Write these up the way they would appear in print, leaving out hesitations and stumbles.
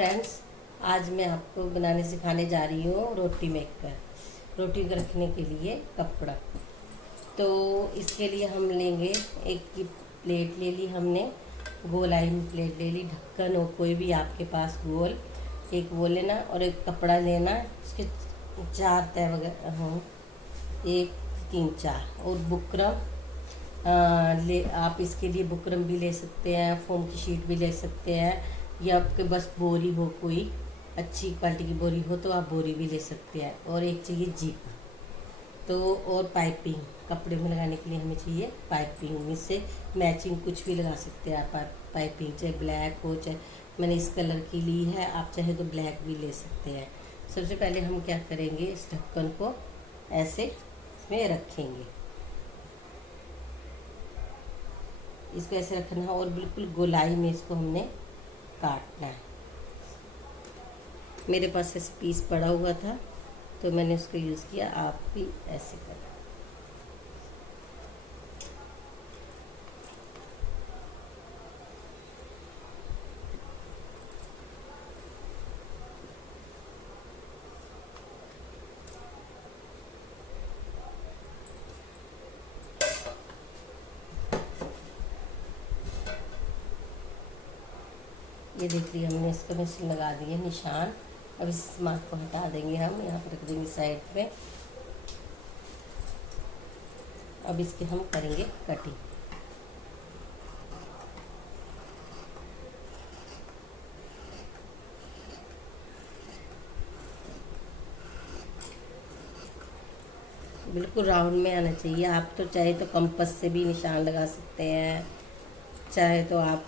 Friends, आज मैं आपको बनाने सिखाने जा रही हूँ रोटी मेकर। रोटी को रखने के लिए कपड़ा। तो इसके लिए हम लेंगे एक की प्लेट ले ली हमने, गोलाई में प्लेट ले ली, ढक्कन हो कोई भी आपके पास गोल, एक वो लेना और एक कपड़ा लेना। इसके 4 तह वगैरह हों, 1 3 4। और बुकरम ले, आप इसके लिए बुकरम भी ले सकते हैं, फोम की शीट भी ले सकते हैं, या आपके बस बोरी हो, कोई अच्छी क्वालिटी की बोरी हो तो आप बोरी भी ले सकते हैं। और एक चाहिए जीप। तो और पाइपिंग, कपड़े में लगाने के लिए हमें चाहिए पाइपिंग। इससे मैचिंग कुछ भी लगा सकते हैं आप पाइपिंग, चाहे ब्लैक हो, चाहे मैंने इस कलर की ली है, आप चाहे तो ब्लैक भी ले सकते हैं। सबसे पहले हम क्या करेंगे, इस ढक्कन को ऐसे इसमें रखेंगे, इसको ऐसे रखना है और बिल्कुल गोलाई में इसको हमने काटना है। मेरे पास ऐसे पीस पड़ा हुआ था तो मैंने उसको यूज़ किया, आप भी ऐसे करें। ये देखिए हमने इसको मशीन लगा दी है निशान। अब इस मार्क को हटा देंगे, हम यहाँ पर रख देंगे साइड पे। अब इसके हम करेंगे कटिंग। बिल्कुल राउंड में आना चाहिए। आप तो चाहे तो कंपास से भी निशान लगा सकते हैं, चाहे तो आप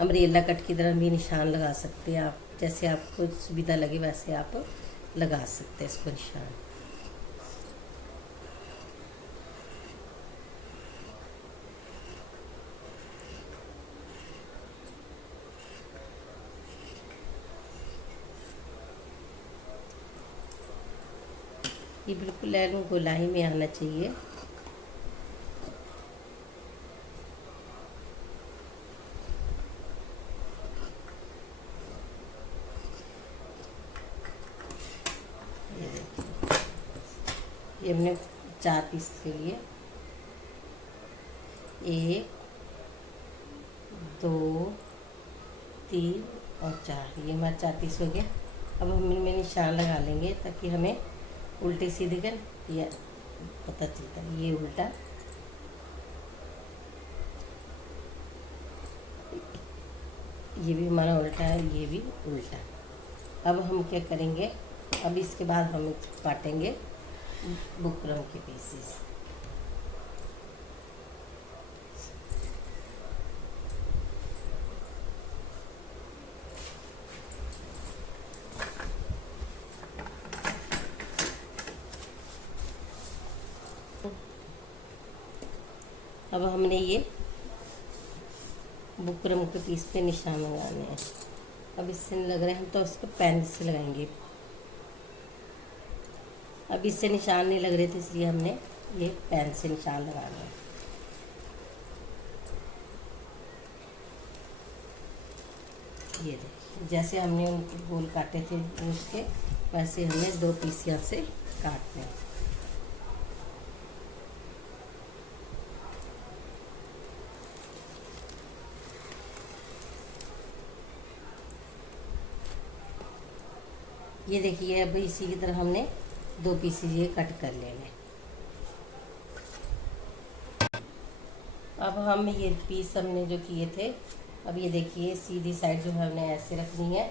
अम्ब्रेला कट की तरह भी निशान लगा सकते हैं। आप जैसे आपको सुविधा लगे वैसे आप लगा सकते हैं इसको निशान। ये बिल्कुल लाइन गोलाई में आना चाहिए। ये हमने 4 पीस के लिए 1 2 3 और 4, ये हमारे 4 पीस हो गए। अब हम इनमें निशान लगा लेंगे ताकि हमें उल्टे सीधे कर या पता चलता है। ये उल्टा, ये भी हमारा उल्टा है, ये भी उल्टा। अब हम क्या करेंगे, अब इसके बाद हम काटेंगे बुकरम के पीसेस। अब हमने ये बुकरम के पीस पे निशान लगाने हैं। अब इससे नहीं लग रहे हैं तो इसको पेन से लगाएंगे। अब इससे निशान नहीं लग रहे थे इसलिए हमने ये पेन से निशान लगाना है। ये देखिए, जैसे हमने उनके गोल काटे थे उसके, वैसे हमें 2 पीस यहाँ से काटने हैं। ये देखिए, अब इसी की तरह हमने 2 पीस ये कट कर लेंगे। अब हम ये पीस हमने जो किए थे, अब ये देखिए सीधी साइड जो है हमने ऐसे रखनी है।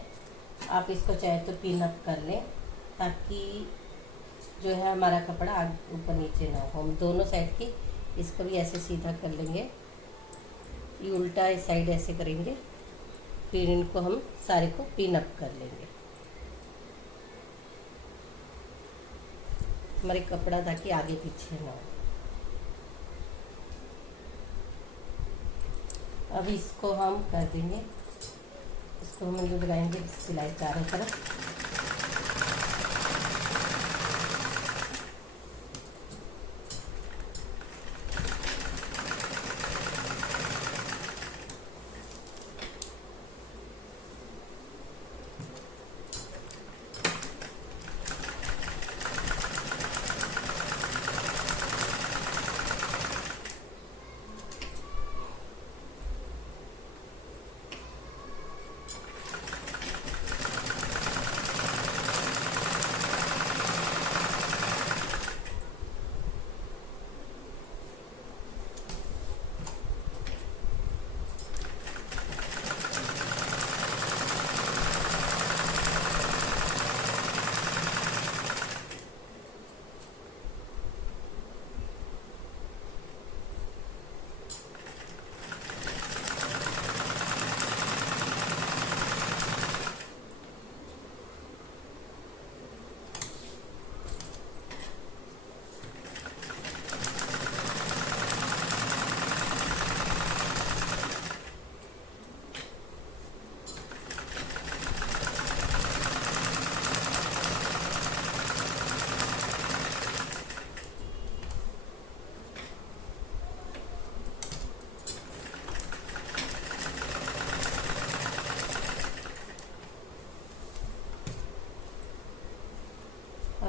आप इसको चाहे तो पिन अप कर लें ताकि जो है हमारा कपड़ा आगे ऊपर नीचे ना हो। हम दोनों साइड की इसको भी ऐसे सीधा कर लेंगे। ये उल्टा इस साइड ऐसे करेंगे, फिर इनको हम सारे को पिन अप कर लेंगे। हमारे कपड़ा ताकि आगे पीछे ना हो। अब इसको हम कर देंगे, इसको हम जो लगाएंगे सिलाई चारों तरफ।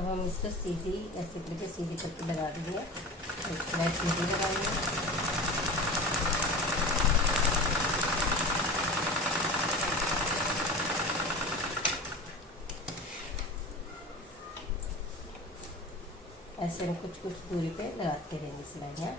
अब हम इसको सीधी ऐसे करके सीधी करके लगा देंगे। इसके बाद सीधी लगाएंगे। ऐसे हम कुछ कुछ दूरी पे लगाते रहेंगे सिलाइयाँ।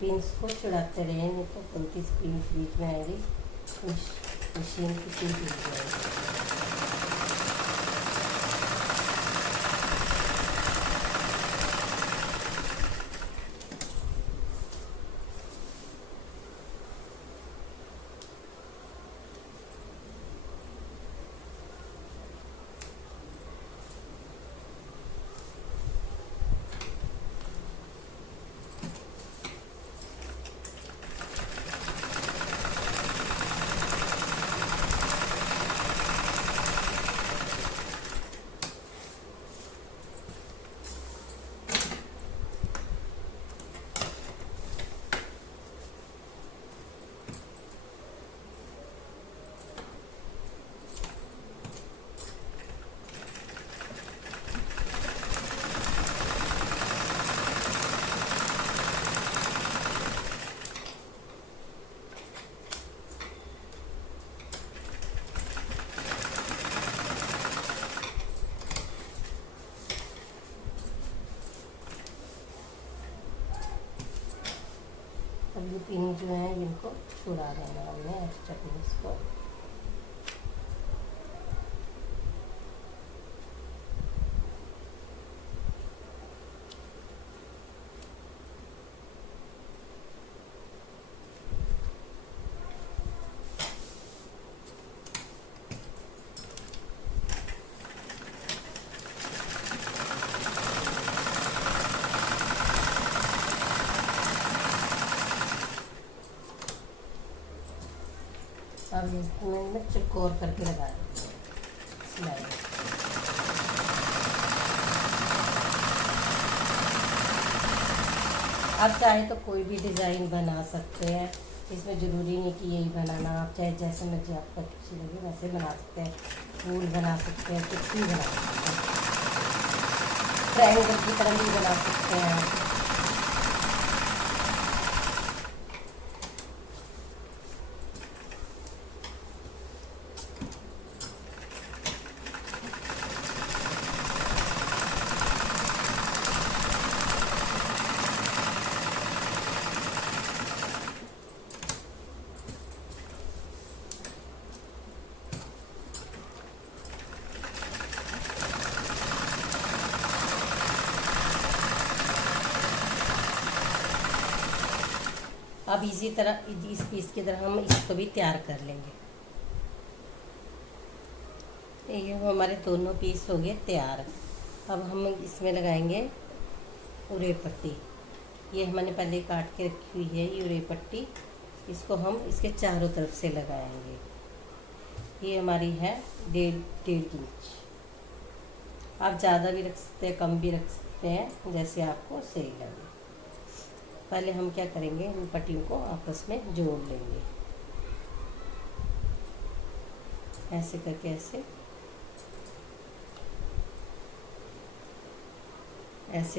पिंस को चढ़ाते रहे, नहीं तो गलती से पिंस बीच में आएगी, मशीन की पिन टूट जाएगी। अब ये पिन जो है इनको छुड़ा देना हमने एक्स्ट्रा पिन्स को। अब इसमें चौकोर करके लगा देते हैं सिलाई। आप चाहे तो कोई भी डिज़ाइन बना सकते हैं, इसमें ज़रूरी नहीं कि यही बनाना, आप चाहे जैसे मर्जी आपको अच्छी लगे वैसे बना सकते हैं। फूल बना सकते हैं, कुछ भी बना सकते हैं, ट्रायंगल की तरह भी बना सकते हैं। अब इसी तरह इस पीस की तरह हम इसको भी तैयार कर लेंगे। ये हमारे दोनों पीस हो गए तैयार। अब हम इसमें लगाएंगे उरे पट्टी। ये हमने पहले काट के रखी हुई है ये उरे पट्टी, इसको हम इसके चारों तरफ से लगाएंगे। ये हमारी है 1.5 इंच। आप ज़्यादा भी रख सकते हैं, कम भी रख सकते हैं, जैसे आपको सही लगे। पहले हम क्या करेंगे, इन पट्टियों को आपस में जोड़ लेंगे ऐसे करके। ऐसे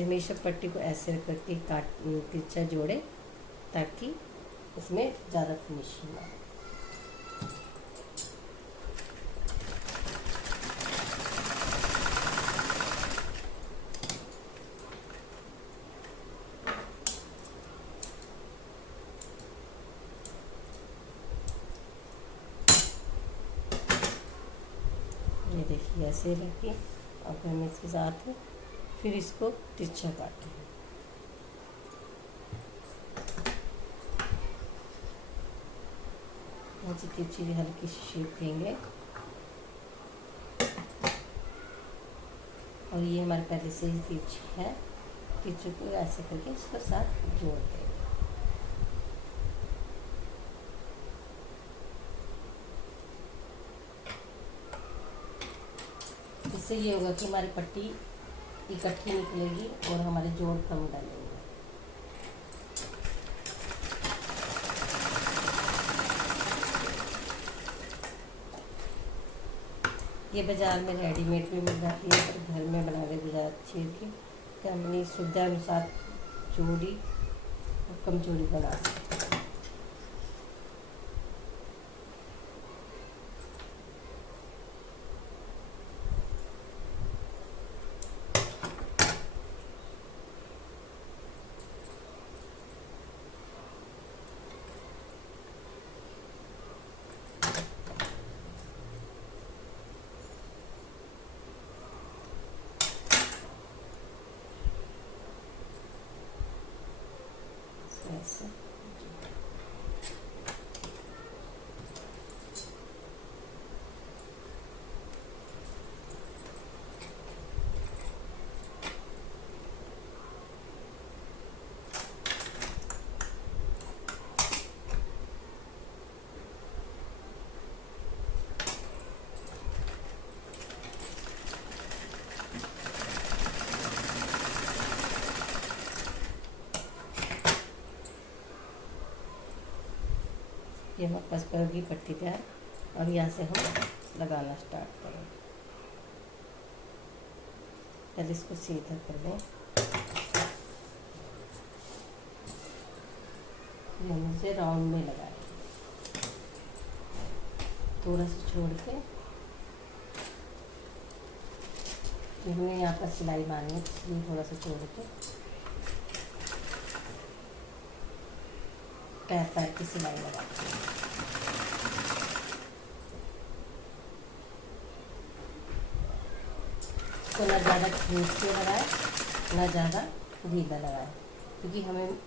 हमेशा पट्टी को ऐसे करके काट तिरछा जोड़े ताकि इसमें ज़्यादा फिनिशिंग आए। ये देखिए ऐसे रखिए। अब हम इसके साथ फिर इसको तिरछा काटेंगे। ऐसी तिरछी हल्की सी शेप देंगे। और ये हमारे पहले से ही तिरछी है, टिश्यू को ऐसे करके इसको साथ जोड़ देंगे। इससे ये होगा कि हमारी पट्टी इकट्ठी निकलेगी और हमारे जोड़ कम डालेंगे। ये बाज़ार में रेडीमेड भी मिल जाती है, पर घर में बना के बाजार छील के तो हमने सुविधा अनुसार चूड़ी और कमजोरी बना सकते हैं। ऐसे ये हमारे पास पर की पट्टी तैयार। अब यहाँ से हम लगाना स्टार्ट करें। पहले इसको सीधा कर दें, हम इसे राउंड में लगाएं, थोड़ा सा छोड़ के। हमने यहाँ पर सिलाई मारनी है, इसलिए थोड़ा सा छोड़ के पैर पैर की सिलाई लगाते हैं। इसको ना ज़्यादा खींच के लगाए, ना ज़्यादा ढीला लगाए, क्योंकि हमें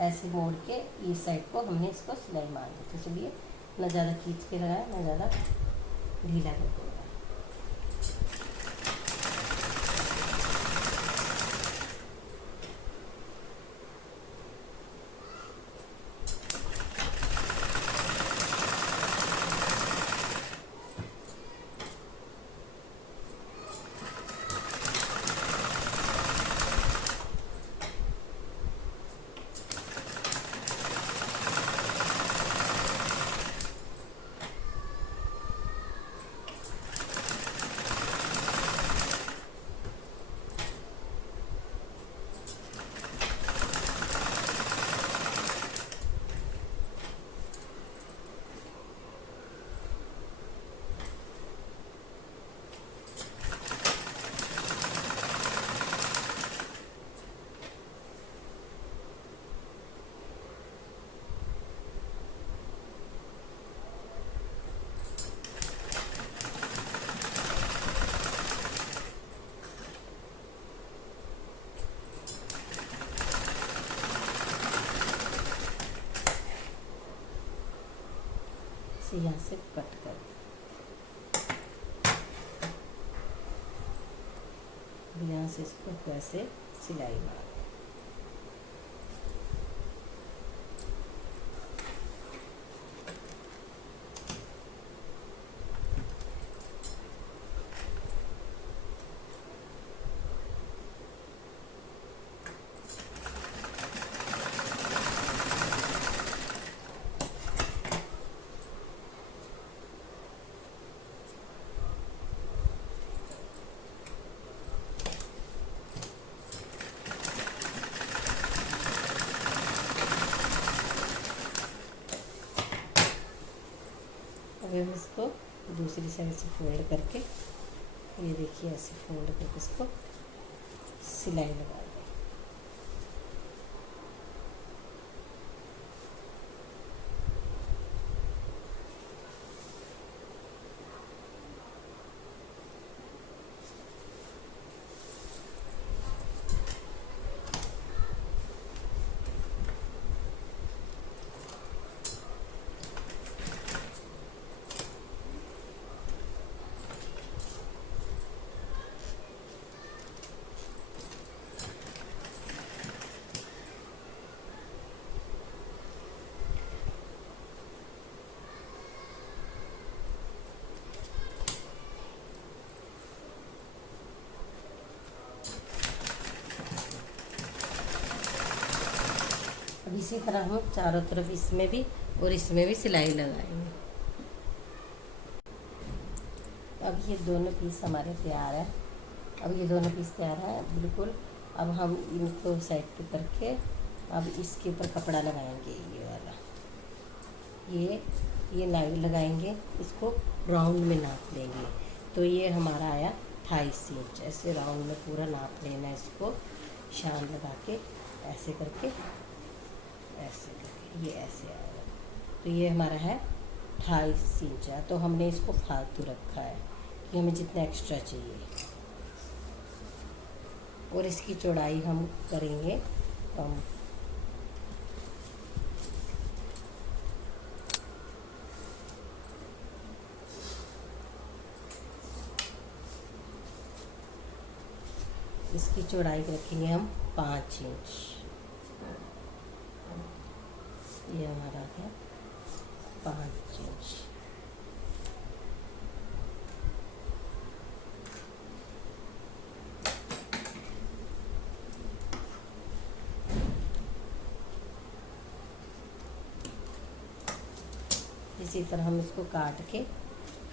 ऐसे मोड़ के इस साइड को हमने इसको सिलाई मार दी, तो इसलिए ना ज़्यादा खींच के लगाए, ना ज़्यादा ढीला करके लगाए। यहाँ से कट कर यहाँ से इसको कैसे सिलाई मार। अभी हम इसको दूसरी साइड से फोल्ड करके, ये देखिए ऐसे फोल्ड करके इसको सिलाई लगा दें। इसी तरह हम चारों तरफ इसमें भी और इसमें भी सिलाई लगाएंगे। अब ये दोनों पीस हमारे तैयार है। अब ये दोनों पीस तैयार है बिल्कुल। अब हम इनको साइड पे करके अब इसके ऊपर कपड़ा लगाएंगे। ये वाला ये नाई लगाएंगे, इसको राउंड में नाप लेंगे। तो ये हमारा आया 28 इंच। ऐसे राउंड में पूरा नाप लेना है इसको, शान लगा के ऐसे करके, ऐसे करके ये ऐसे आएगा। तो ये हमारा है 28 इंच है। तो हमने इसको फालतू रखा है कि हमें जितना एक्स्ट्रा चाहिए। और इसकी चौड़ाई हम करेंगे कम। इसकी चौड़ाई रखेंगे हम 5 इंच। ये हमारा है 5 इंच। इसी तरह हम इसको काट के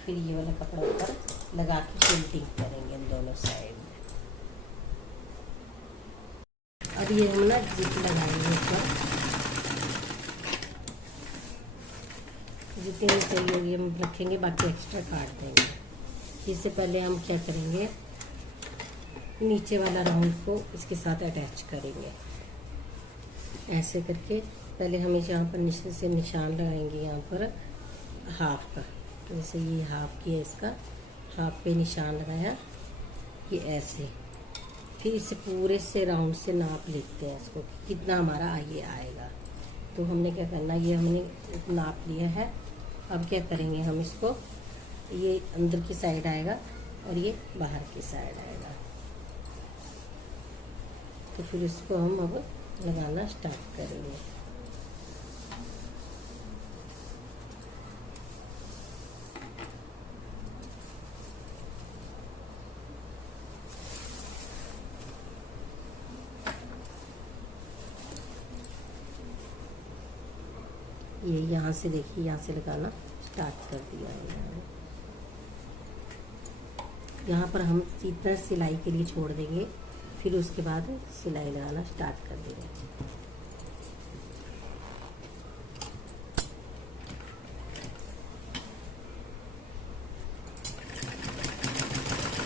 फिर ये वाला कपड़ा ऊपर लगा के फिल्टिंग करेंगे इन दोनों साइड में। अब ये हम ना जिप लगाएंगे ऊपर, जितनी चाहिए होगी हम रखेंगे, बाकी एक्स्ट्रा काट देंगे। इससे पहले हम क्या करेंगे, नीचे वाला राउंड को इसके साथ अटैच करेंगे। ऐसे करके पहले हम इस यहाँ पर नीचे से निशान लगाएंगे, यहाँ पर हाफ का। तो जैसे ये हाफ किया, इसका हाफ पे निशान लगाया, ये ऐसे। फिर इसे पूरे से राउंड से नाप लेते हैं इसको कितना हमारा ये आएगा। तो हमने क्या करना, ये हमने नाप लिया है। अब क्या करेंगे, हम इसको, ये अंदर की साइड आएगा और ये बाहर की साइड आएगा। तो फिर इसको हम अब लगाना स्टार्ट करेंगे। ये यहाँ से देखिए, यहाँ से लगाना स्टार्ट कर दिया है। यहाँ पर हम इतना सिलाई के लिए छोड़ देंगे, फिर उसके बाद सिलाई लगाना स्टार्ट कर देंगे।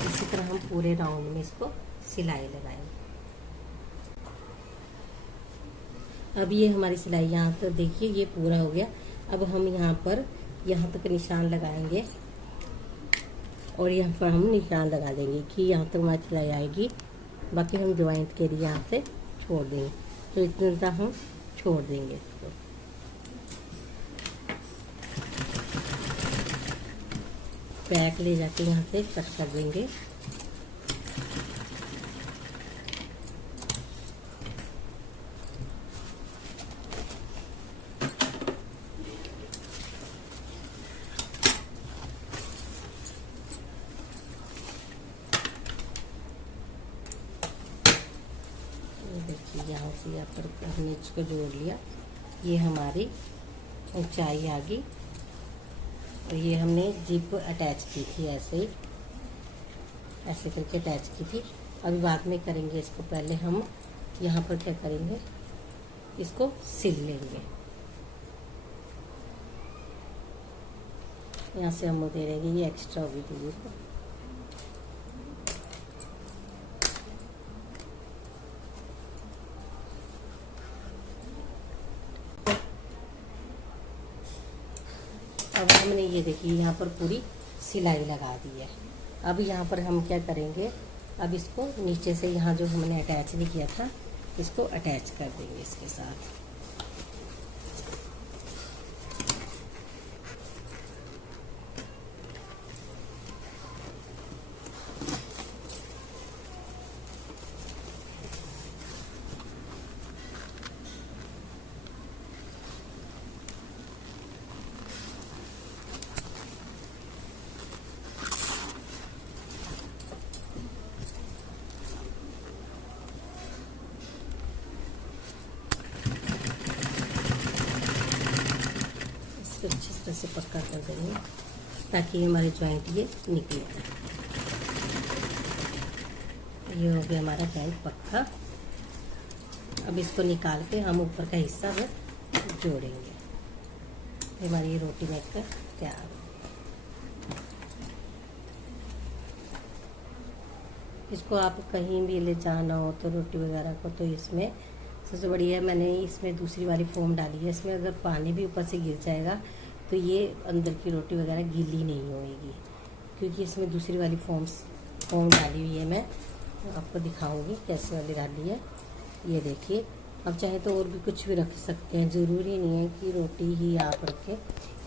इसी तरह हम पूरे राउंड में इसको सिलाई लगाएंगे। अब ये हमारी सिलाई यहाँ तक देखिए ये पूरा हो गया। अब हम यहाँ पर यहाँ तक निशान लगाएंगे और यहाँ पर हम निशान लगा देंगे कि यहाँ तक हमारी सिलाई आएगी। बाकी हम ज्वाइंट के लिए यहाँ से छोड़ देंगे। तो इतना तक हम छोड़ देंगे इसको। बैक ले जाके यहाँ से कट कर देंगे। देखिए यहाँ से यहाँ पर हमने इसको जोड़ लिया। ये हमारी ऊंचाई आ गई और ये हमने जिप अटैच की थी, ऐसे ही ऐसे करके अटैच की थी। अभी बाद में करेंगे इसको। पहले हम यहाँ पर क्या करेंगे, इसको सिल लेंगे। यहाँ से हम दे देंगे, ये एक्स्ट्रा होगी तो ये अब हमने ये देखिए यहाँ पर पूरी सिलाई लगा दी है। अब यहाँ पर हम क्या करेंगे, अब इसको नीचे से यहाँ जो हमने अटैच नहीं किया था इसको अटैच कर देंगे इसके साथ। इसको अच्छी तरह से पक्का कर देंगे ताकि हमारे जॉइंट ये निकले। ये हो गया हमारा जॉइंट पक्का। अब इसको निकाल के हम ऊपर का हिस्सा में जोड़ेंगे। हमारी ये रोटी मेकर तैयार है। इसको आप कहीं भी ले जाना हो तो रोटी वगैरह को, तो इसमें सबसे बढ़िया मैंने इसमें दूसरी वाली फोम डाली है। इसमें अगर पानी भी ऊपर से गिर जाएगा तो ये अंदर की रोटी वगैरह गीली नहीं होएगी, क्योंकि इसमें दूसरी वाली फोम डाली हुई है। मैं आपको दिखाऊंगी कैसे वाली डाली है। ये देखिए, अब चाहे तो और भी कुछ भी रख सकते हैं, ज़रूरी नहीं है कि रोटी ही आप रखें।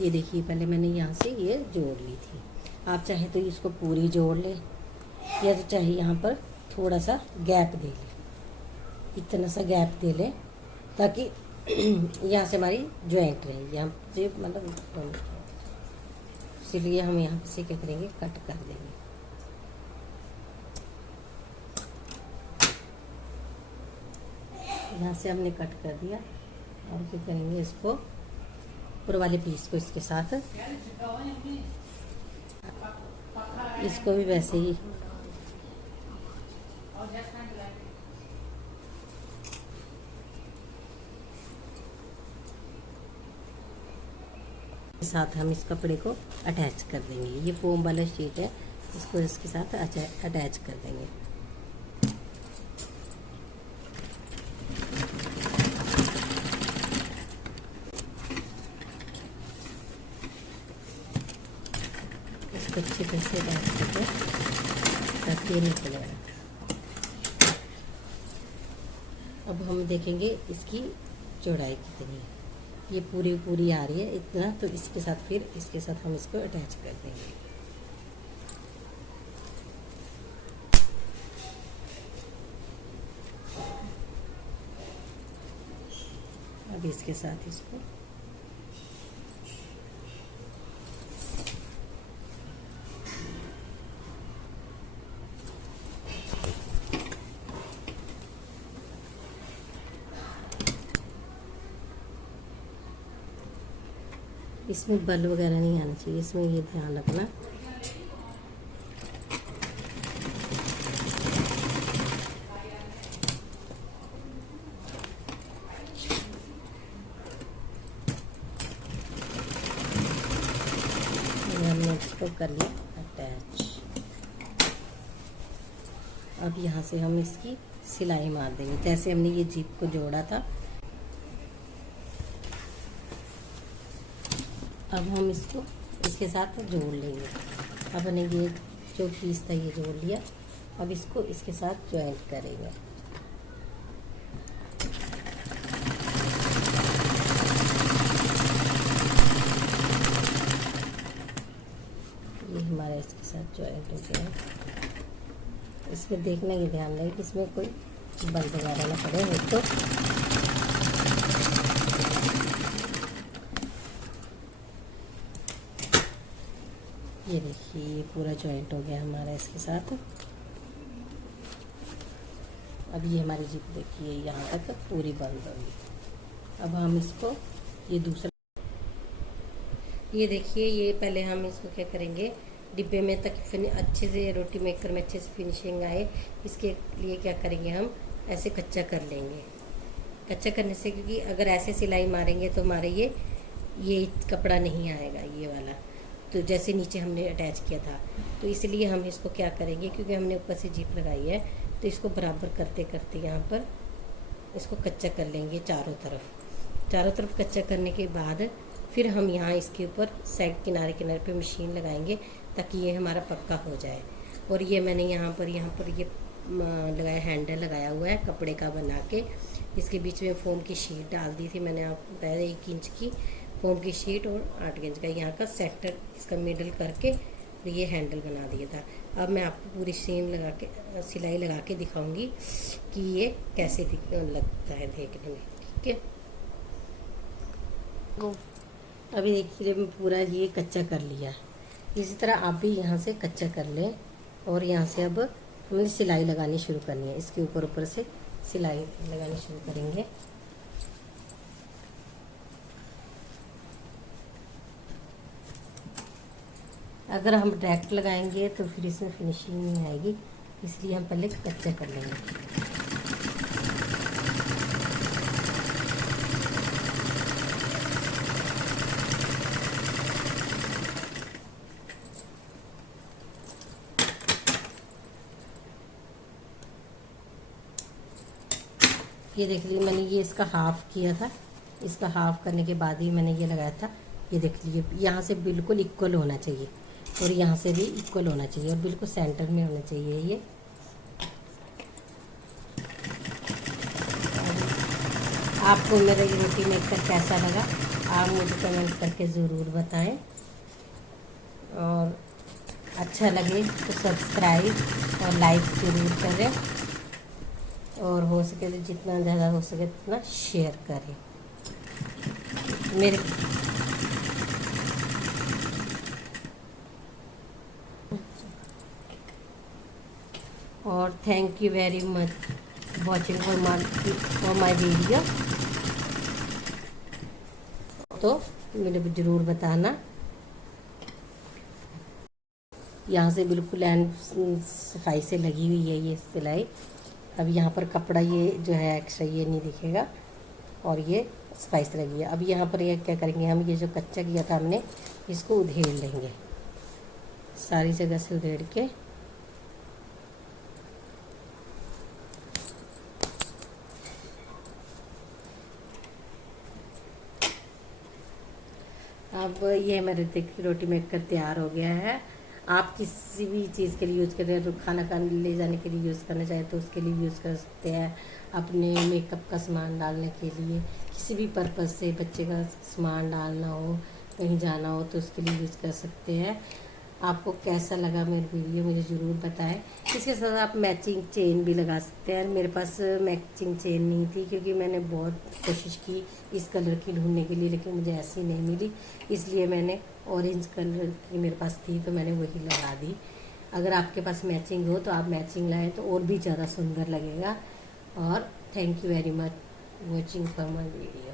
ये देखिए, पहले मैंने यहाँ से ये जोड़ ली थी। आप चाहे तो इसको पूरी जोड़ लें, या तो चाहे यहाँ पर थोड़ा सा गैप दे लें, इतना सा गैप दे लें ताकि यहाँ से हमारी जॉइंट रहे, यहाँ से मतलब, इसलिए हम यहाँ से क्या करेंगे, कट कर देंगे। यहाँ से हमने कट कर दिया और क्या करेंगे, इसको ऊपर वाले पीस को इसके साथ, इसको भी वैसे ही साथ हम इस कपड़े को अटैच कर देंगे। ये फोम वाला शीट है, इसको इसके साथ अटैच कर देंगे। इसको अच्छी तरह से अटैच करके ताकि ये निकले। अब हम देखेंगे इसकी चौड़ाई कितनी है। ये पूरी आ रही है इतना, तो इसके साथ फिर इसके साथ हम इसको अटैच कर देंगे। अब इसके साथ इसको इसमें बल वगैरह नहीं आना चाहिए, इसमें ये ध्यान रखना। हमने इसको कर लिया अटैच। अब यहाँ से हम इसकी सिलाई मार देंगे, जैसे हमने ये जीप को जोड़ा था। अब हम इसको इसके साथ जोड़ लेंगे। अब हमने ये जो पीस था ये जोड़ लिया। अब इसको इसके साथ जॉइंट करेंगे। ये हमारा इसके साथ जॉइंट हो गया। इसमें देखना ये ध्यान रहे कि इसमें कोई बल वगैरह ना पड़े हो तो। ये देखिए, ये पूरा जॉइंट हो गया हमारा इसके साथ। अब ये हमारी जीप देखिए यहाँ तक पूरी बंद होगी। अब हम इसको ये दूसरा, ये देखिए, ये पहले हम इसको क्या करेंगे, डिब्बे में तक अच्छे से रोटी मेकर में अच्छे से फिनिशिंग आए, इसके लिए क्या करेंगे, हम ऐसे कच्चा कर लेंगे। कच्चा करने से, क्योंकि अगर ऐसे सिलाई मारेंगे तो हमारे ये कपड़ा नहीं आएगा ये वाला, तो जैसे नीचे हमने अटैच किया था। तो इसलिए हम इसको क्या करेंगे, क्योंकि हमने ऊपर से जीप लगाई है, तो इसको बराबर करते करते यहाँ पर इसको कच्चा कर लेंगे चारों तरफ कच्चा करने के बाद फिर हम यहाँ इसके ऊपर साइड किनारे पे मशीन लगाएंगे ताकि ये हमारा पक्का हो जाए। और ये मैंने यहाँ पर ये लगाया, हैंडल लगाया हुआ है कपड़े का बना के। इसके बीच में फोम की शीट डाल दी थी मैंने, आपको पहले 1 इंच की फोम की शीट और 8 इंच का यहाँ का सेंटर इसका मिडल करके ये हैंडल बना दिया था। अब मैं आपको पूरी सिलाई लगा के दिखाऊंगी कि ये कैसे लगता है देखने में, ठीक है। अभी देखिए मैं पूरा ये कच्चा कर लिया। इसी तरह आप भी यहाँ से कच्चा कर लें। और यहाँ से अब हमें सिलाई लगानी शुरू करनी है, इसके ऊपर से सिलाई लगानी शुरू करेंगे। अगर हम डायरेक्ट लगाएंगे तो फिर इसमें फिनिशिंग नहीं आएगी, इसलिए हम पहले कच्चा कर लेंगे। ये देख लीजिए, मैंने ये इसका हाफ़ किया था, इसका हाफ़ करने के बाद ही मैंने ये लगाया था। ये देख लीजिए, यहाँ से बिल्कुल इक्वल होना चाहिए और यहाँ से भी इक्वल होना चाहिए और बिल्कुल सेंटर में होना चाहिए ये। आपको मेरा ये रोटी मेकर कैसा लगा आप मुझे कमेंट करके ज़रूर बताएं, और अच्छा लगे तो सब्सक्राइब और लाइक ज़रूर करें, और हो सके तो जितना ज़्यादा हो सके उतना शेयर करें मेरे। और thank you very much watching for my video. तो मेरे को ज़रूर बताना। यहाँ से बिल्कुल एंड सफाई से लगी हुई है ये सिलाई। अब यहाँ पर कपड़ा ये जो है एक्स्ट्रा ये नहीं दिखेगा, और ये सफाई से लगी है। अब यहाँ पर ये क्या करेंगे, हम ये जो कच्चा किया था हमने इसको उधेड़ लेंगे, सारी जगह से उधेड़ के। अब ये मेरे देखिए रोटी मेकर तैयार हो गया है। आप किसी भी चीज़ के लिए यूज़ करें, तो खाना ले जाने के लिए यूज़ करना चाहे तो उसके लिए यूज़ कर सकते हैं, अपने मेकअप का सामान डालने के लिए, किसी भी पर्पज़ से बच्चे का सामान डालना हो, कहीं जाना हो तो उसके लिए यूज़ कर सकते हैं। आपको कैसा लगा मेरी वीडियो मुझे ज़रूर बताएं। इसके साथ आप मैचिंग चेन भी लगा सकते हैं। मेरे पास मैचिंग चेन नहीं थी क्योंकि मैंने बहुत कोशिश की इस कलर की ढूंढने के लिए, लेकिन मुझे ऐसी नहीं मिली, इसलिए मैंने ऑरेंज कलर की मेरे पास थी तो मैंने वही लगा दी। अगर आपके पास मैचिंग हो तो आप मैचिंग लाएँ तो और भी ज़्यादा सुंदर लगेगा। और thank you very much watching for my video.